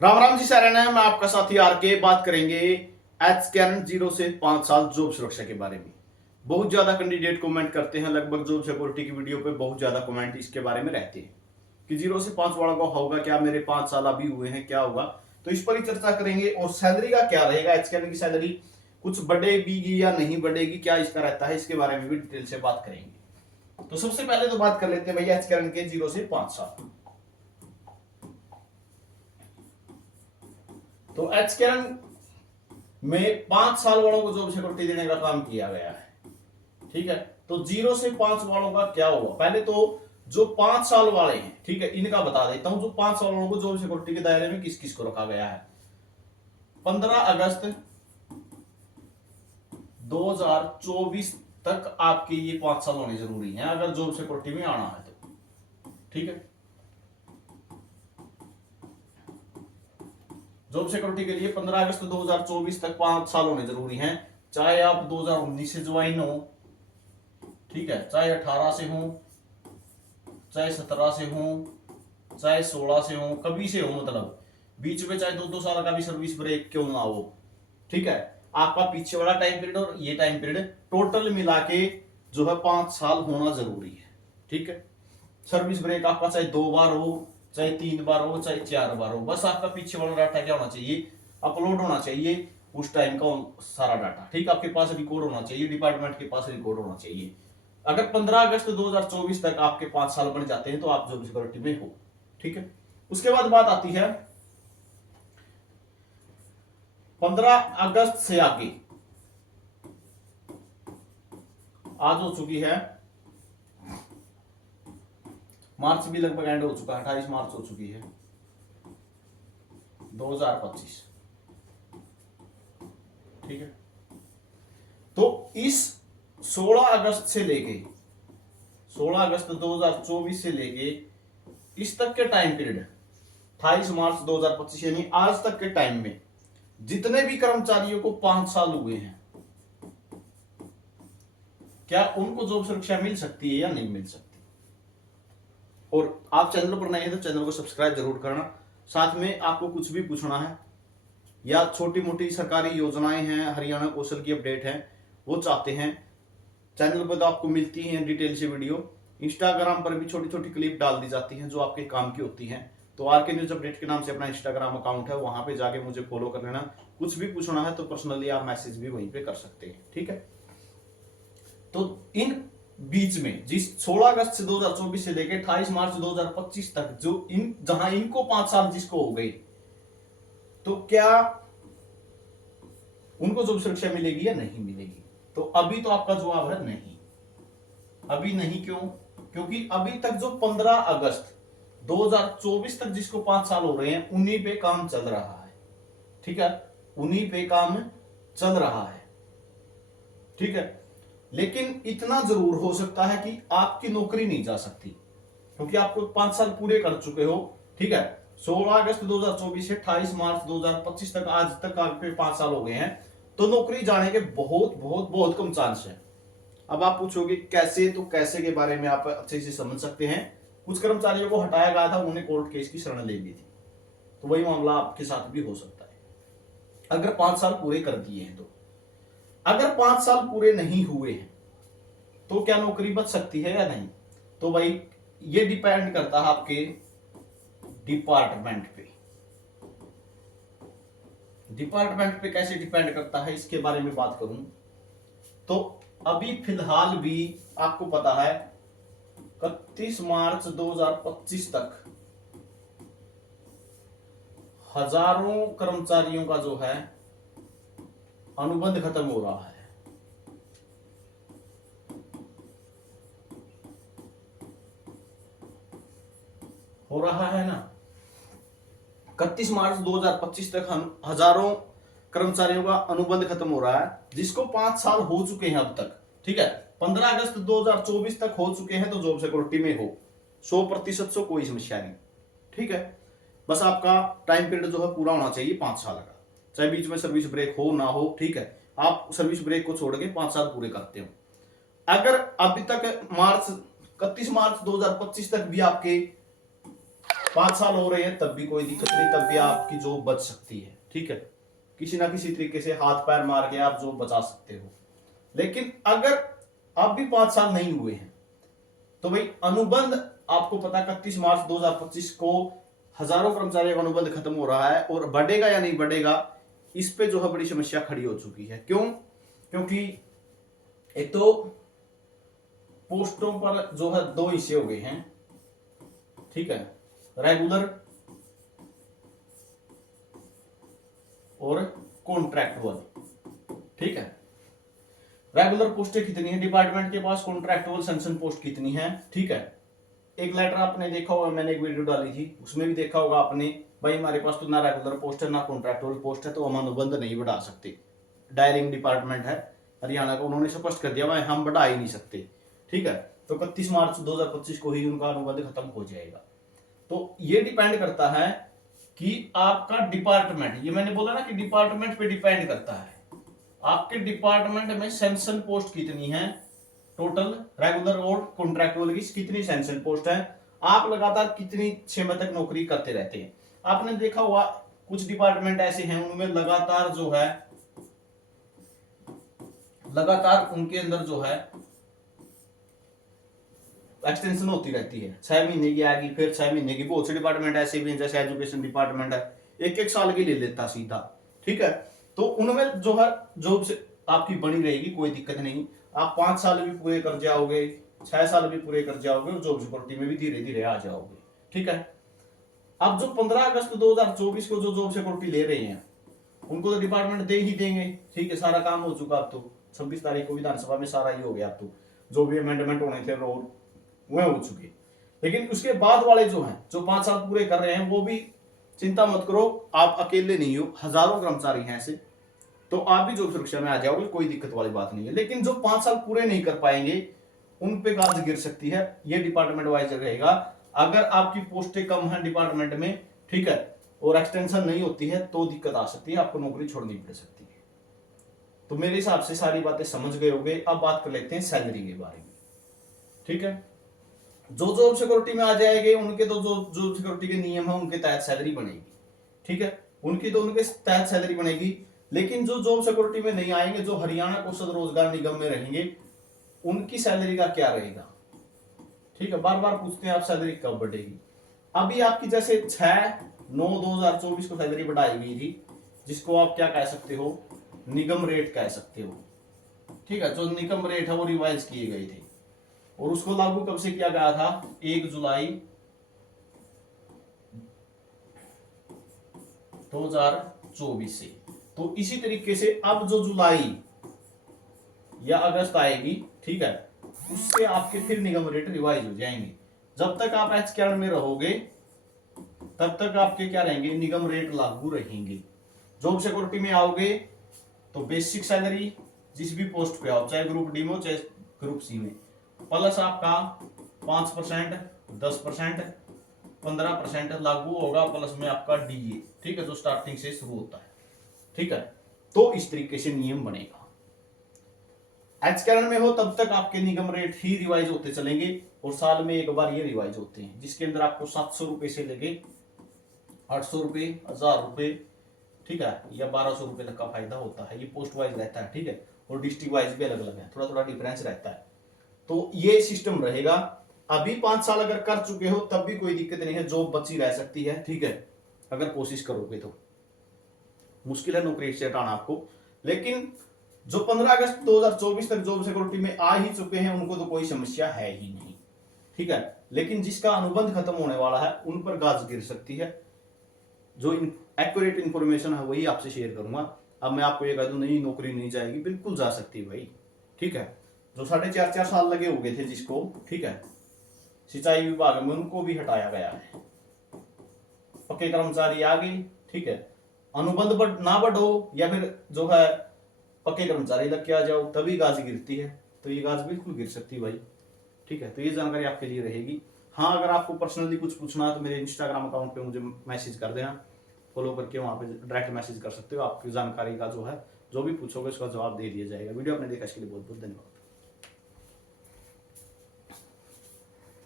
राम राम जी सारे ने मैं आपका साथी आरके बात करेंगे एच कैरन 0 से 5 साल जॉब सुरक्षा के बारे में। बहुत ज्यादा कैंडिडेट कमेंट करते हैं, लगभग जॉब सिक्योरिटी की वीडियो पे बहुत ज्यादा कमेंट इसके बारे में रहते हैं कि 0 से 5 वाला को होगा क्या, मेरे 5 साल अभी हुए हैं क्या होगा। तो इस पर ही चर्चा करेंगे और सैलरी का क्या रहेगा, एच कैरन की सैलरी कुछ बढ़ेगी या नहीं बढ़ेगी, क्या इसका रहता है, इसके बारे में भी डिटेल से बात करेंगे। तो सबसे पहले तो बात कर लेते हैं भैया एच कैरन के 0 से 5 साल। तो एच कैरन में 5 साल वालों को जॉब सिक्योरिटी देने का काम किया गया है। ठीक है, तो 0 से 5 वालों का क्या हुआ, पहले तो जो 5 साल वाले हैं, ठीक है, इनका बता देता हूं। जो 5 साल वालों को जॉब सिक्योरिटी के दायरे में किस किस को रखा गया है। 15 अगस्त 2024 तक आपके ये 5 साल होने जरूरी हैं अगर जॉब सिक्योरिटी में आना है तो। ठीक है, जॉब सिक्योरिटी के लिए 15 अगस्त 2024 तक 5 साल होने जरूरी हैं। चाहे आप 2019 से ज्वाइन हो, ठीक है, चाहे 18 से हो, चाहे 17 से हो, चाहे 16 से हो, कभी से हो, मतलब बीच में चाहे 2-2 साल का भी सर्विस ब्रेक क्यों ना हो। ठीक है, आपका पीछे वाला टाइम पीरियड और ये टाइम पीरियड टोटल मिला के जो है 5 साल होना जरूरी है। ठीक है, सर्विस ब्रेक आपका चाहे 2 बार हो, चाहे 3 बार हो, चाहे 4 बार हो, बस आपका पीछे वाला डाटा क्या होना चाहिए, अपलोड होना चाहिए उस टाइम का सारा डाटा। ठीक, आपके पास रिकॉर्ड होना चाहिए, डिपार्टमेंट के पास रिकॉर्ड होना चाहिए। अगर 15 अगस्त 2024 तक आपके 5 साल बन जाते हैं तो आप जॉब सिक्योरिटी में हो। ठीक है, उसके बाद बात आती है 15 अगस्त से आगे आज हो चुकी है, मार्च भी लगभग एंड हो चुका है, 28 मार्च हो चुकी है 2025। ठीक है, तो इस 16 अगस्त से लेके 16 अगस्त 2024 से लेके इस तक के टाइम पीरियड 28 मार्च 2025 यानी आज तक के टाइम में जितने भी कर्मचारियों को 5 साल हुए हैं, क्या उनको जॉब सुरक्षा मिल सकती है या नहीं मिल सकती। और आप चैनल पर नए हैं तो चैनल को सब्सक्राइब जरूर करना। साथ में आपको कुछ भी पूछना है या छोटी मोटी सरकारी योजनाएं हैं, हरियाणा कौशल की अपडेट है, वो चाहते हैं, चैनल पर तो आपको मिलती हैं डिटेल से वीडियो। इंस्टाग्राम पर भी छोटी छोटी क्लिप डाल दी जाती हैं जो आपके काम की होती हैं। तो आरके न्यूज अपडेट के नाम से अपना इंस्टाग्राम अकाउंट है, वहां पे जाके मुझे फॉलो कर लेना। कुछ भी पूछना है तो पर्सनली आप मैसेज भी वहीं पे कर सकते हैं। ठीक है, तो इन बीच में जिस 16 अगस्त से 2024 से लेकर 28 मार्च 2025 तक जो जहां इनको 5 साल जिसको हो गए, तो क्या उनको जॉब सुरक्षा मिलेगी या नहीं मिलेगी। तो अभी तो आपका जवाब है नहीं। अभी नहीं क्यों? क्योंकि अभी तक जो 15 अगस्त 2024 तक जिसको 5 साल हो रहे हैं उन्हीं पे काम चल रहा है। ठीक है, उन्हीं पे काम चल रहा है। ठीक है, लेकिन इतना जरूर हो सकता है कि आपकी नौकरी नहीं जा सकती क्योंकि आपको 5 साल पूरे कर चुके हो। ठीक है, 16 अगस्त 2024 से 28 मार्च 2025 तक आज तक आपके 5 साल हो गए हैं, तो नौकरी जाने के बहुत बहुत बहुत कम चांस है। अब आप पूछोगे कैसे, तो कैसे के बारे में आप अच्छे से समझ सकते हैं। कुछ कर्मचारियों को हटाया गया था, उन्होंने कोर्ट केस की शरण ले ली थी, तो वही मामला आपके साथ भी हो सकता है अगर 5 साल पूरे कर दिए हैं। तो अगर 5 साल पूरे नहीं हुए हैं तो क्या नौकरी बच सकती है या नहीं, तो भाई ये डिपेंड करता है आपके डिपार्टमेंट पे। डिपार्टमेंट पे कैसे डिपेंड करता है इसके बारे में बात करूं तो अभी फिलहाल भी आपको पता है 31 मार्च 2025 तक हजारों कर्मचारियों का जो है अनुबंध खत्म हो रहा है। हो रहा है ना, 31 मार्च 2025 तक हम हजारों कर्मचारियों का अनुबंध खत्म हो रहा है जिसको 5 साल हो चुके हैं अब तक। ठीक है, 15 अगस्त 2024 तक हो चुके हैं तो जॉब सिक्योरिटी में हो 100%, सो कोई समस्या नहीं। ठीक है, बस आपका टाइम पीरियड जो है पूरा होना चाहिए 5 साल का, चाहे बीच में सर्विस ब्रेक हो ना हो। ठीक है, आप सर्विस ब्रेक को छोड़ के 5 साल पूरे करते हो। अगर अभी तक 31 मार्च 2025 तक भी आपके 5 साल हो रहे हैं तब भी कोई दिक्कत नहीं, तब भी आपकी जॉब बच सकती है, ठीक है। किसी ना किसी तरीके से हाथ पैर मार के आप जॉब बचा सकते हो। लेकिन अगर आप भी 5 साल नहीं हुए हैं तो भाई अनुबंध, आपको पता 31 मार्च 2025 को हजारों कर्मचारियों का अनुबंध खत्म हो रहा है, और बढ़ेगा या नहीं बढ़ेगा इस पे जो है बड़ी समस्या खड़ी हो चुकी है। क्यों? क्योंकि एक तो पोस्टों पर जो है 2 हिस्से हो गए हैं, ठीक है, रेगुलर और कॉन्ट्रैक्टुअल, ठीक है। रेगुलर पोस्टें कितनी है डिपार्टमेंट के पास, कॉन्ट्रैक्टुअल सैंक्शन पोस्ट कितनी है, ठीक है। एक लेटर आपने देखा होगा, मैंने एक वीडियो डाली थी उसमें भी देखा होगा आपने, भाई हमारे पास तो ना रेगुलर पोस्ट है ना कॉन्ट्रैक्टुअल पोस्ट है, तो हम अनुबंध नहीं बढ़ा सकते। डायरिंग डिपार्टमेंट है हरियाणा का, उन्होंने स्पष्ट कर दिया भाई हम बढ़ा ही नहीं सकते, ठीक है। तो 31 मार्च 2025 को ही उनका अनुबंध खत्म हो जाएगा। तो ये डिपेंड करता है कि आपका डिपार्टमेंट, ये मैंने बोला ना कि डिपार्टमेंट पे डिपेंड करता है, आपके डिपार्टमेंट में सैंक्शन पोस्ट कितनी है, टोटल रेगुलर और कॉन्ट्रैक्टुअल की कितनी सैंक्शन पोस्ट है, आप लगातार कितनी समय तक नौकरी करते रहते हैं। आपने देखा हुआ कुछ डिपार्टमेंट ऐसे हैं उनमें लगातार जो है, लगातार उनके अंदर जो है एक्सटेंशन होती रहती है, 6 महीने की आएगी फिर 6 महीने की। बहुत से डिपार्टमेंट ऐसे भी हैं, जैसे एजुकेशन डिपार्टमेंट है, 1-1 साल की ले लेता सीधा, ठीक है। तो उनमें जो है जॉब से आपकी बनी रहेगी, कोई दिक्कत नहीं। आप 5 साल भी पूरे कर जाओगे, 6 साल भी पूरे कर जाओगे और जॉब सिक्योरिटी में भी धीरे धीरे आ जाओगे, ठीक है। अब जो 15 अगस्त 2024 को जो जॉब सिक्योरिटी ले रहे हैं उनको तो डिपार्टमेंट दे ही देंगे, ठीक है, सारा काम हो चुका। अब तो 26 तारीख को विधानसभा में सारा ही हो गया, अब तो जो भी अमेंडमेंट होने थे वह हो चुके। लेकिन उसके बाद वाले जो हैं, जो 5 साल पूरे कर रहे हैं, वो भी चिंता मत करो, आप अकेले नहीं हो, हजारों कर्मचारी हैं ऐसे, तो आप भी जॉब सुरक्षा में आ जाओगे, कोई दिक्कत वाली बात नहीं है। लेकिन जो 5 साल पूरे नहीं कर पाएंगे उन पे गाज गिर सकती है, ये डिपार्टमेंट वाइज रहेगा। अगर आपकी पोस्टें कम है डिपार्टमेंट में, ठीक है, और एक्सटेंशन नहीं होती है तो दिक्कत आ सकती है, आपको नौकरी छोड़नी पड़ सकती है। तो मेरे हिसाब से सारी बातें समझ गए होंगे। अब बात कर लेते हैं सैलरी के बारे में, ठीक है। जो जॉब सिक्योरिटी में आ जाएंगे उनके तो जो जॉब सिक्योरिटी के नियम है उनके तहत सैलरी बनेगी, ठीक है, उनकी तो उनके तहत सैलरी बनेगी। लेकिन जो जॉब सिक्योरिटी में नहीं आएंगे, जो हरियाणा कौशल रोजगार निगम में रहेंगे, उनकी सैलरी का क्या रहेगा, ठीक है। बार बार पूछते हैं आप सैलरी कब बढ़ेगी। अभी आपकी जैसे 6/9/2024 को सैलरी बढ़ाई गई थी, जिसको आप क्या कह सकते हो, निगम रेट कह सकते हो, ठीक है। जो निगम रेट है वो रिवाइज किए गए थे, और उसको लागू कब से किया गया था, 1 जुलाई 2024 से। तो इसी तरीके से अब जो जुलाई या अगस्त आएगी, ठीक है, उससे आपके फिर निगम रेट रिवाइज हो जाएंगे। जब तक आप एचकेआर में रहोगे तब तक आपके क्या रहेंगे, निगम रेट लागू रहेंगे। जॉब सिक्योरिटी में आओगे तो बेसिक सैलरी जिस भी पोस्ट पे आओ, चाहे ग्रुप डी में हो चाहे ग्रुप सी में, प्लस आपका 5%, 10%, 15% लागू होगा, प्लस में आपका डीए, ठीक है, जो स्टार्टिंग से शुरू होता है, ठीक है। तो इस तरीके से नियम बनेगा। एचकेआर में हो तब तक आपके निगम रेट ही रिवाइज होते चलेंगे, और साल में एक बार ये रिवाइज होते हैं, जिसके अंदर आपको 700 रुपए से लेके 800 रुपए, 1000 रुपए, ठीक है, या 1200 रुपए तक का फायदा होता है। ये पोस्ट वाइज रहता है, ठीक है, और डिस्ट्रिक्ट वाइज भी अलग अलग है, थोड़ा थोड़ा डिफरेंस रहता है। तो ये सिस्टम रहेगा। अभी 5 साल अगर कर चुके हो तब भी कोई दिक्कत नहीं है, जॉब बची रह सकती है, ठीक है, अगर कोशिश करोगे तो। मुश्किल है नौकरी से हटाना आपको, लेकिन जो 15 अगस्त 2024 तक जॉब सिक्योरिटी में आ ही चुके हैं उनको तो कोई समस्या है ही नहीं, ठीक है। लेकिन जिसका अनुबंध खत्म होने वाला है उन पर गाज गिर सकती है। जो एक्यूरेट इंफॉर्मेशन है वही आपसे शेयर करूंगा। अब मैं आपको ये कह दूं नहीं नौकरी नहीं जाएगी, बिल्कुल जा सकती है भाई, ठीक है। जो 4.5 साल लगे हुए थे जिसको, ठीक है, सिंचाई विभाग में, उनको भी हटाया गया है। पक्के कर्मचारी आ गई, ठीक है, अनुबंध ना बढ़ो या फिर जो है पक्के कर्मचारी लग के आ जाओ, तभी गाज गिरती है। तो ये गाज बिल्कुल गिर सकती है भाई, ठीक है। तो ये जानकारी आपके लिए रहेगी। हाँ, अगर आपको पर्सनली कुछ पूछना है तो मेरे इंस्टाग्राम अकाउंट पे मुझे मैसेज कर देना, फॉलो करके वहाँ पे डायरेक्ट मैसेज कर सकते हो। आपकी जानकारी का जो है जो भी पूछोगे उसका जवाब दे दिया जाएगा। वीडियो आपने देखा इसके लिए बहुत बहुत धन्यवाद।